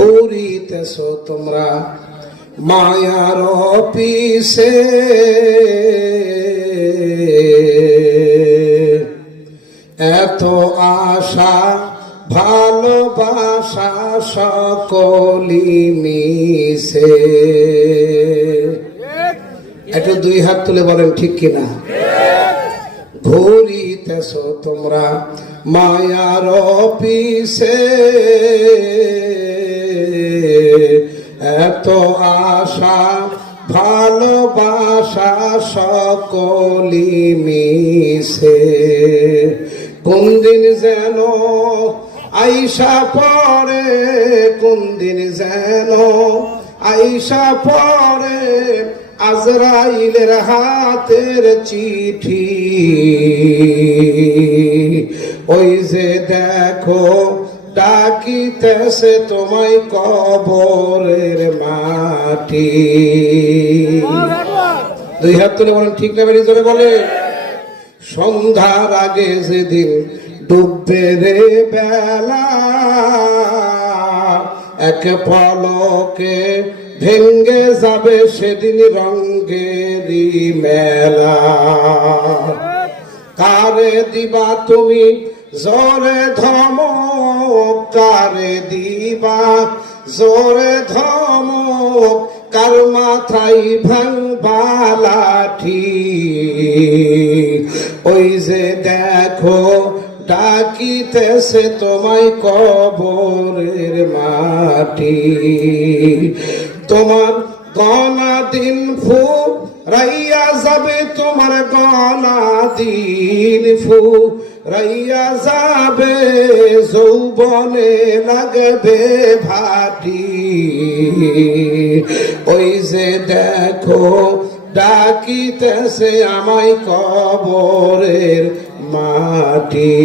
ঘুরিতেছ তোমরা মায়ার পিছে, এত আশা ভালোবাসা সকলি মিশে। একটু দুই হাত তুলে বলেন ঠিক কিনা। ঘুরিতেছ তোমরা মায়ার পিছে, এত আশা ভালোবাসা সকলি মিশে। কোন দিন যেন আইসা পড়ে, কোন দিন যেন আইসা পড়ে আজরাইলের হাতের চিঠি। ওই যে দেখো ডাকিতেছে তোমায় কবরের মাটি। দুই হাত তুলে বলেন ঠিক না বেরিয়ে জোরে বলে। সন্ধ্যার আগে যেদিন ডুববে রে বেলা, এক পলকে ভেঙ্গে যাবে সেদিন রঙ্গেরই মেলা। কারে দিবা তুমি জোরে ধমক, কারে দিবা জোরে ধমক, কার মাথায় ভাঙবা লাঠি। ওই যে দেখো ডাকিতেছে তোমায় কবরের মাটি। তোমার গনা দিন ফু রাইয়া যাবে, তোমার গনা দিন ফু রাইয়া যাবে, যৌবনে লাগবে ভাটি। ওই যে দেখো ডাকিতেছে আমায় কবরের মাটি।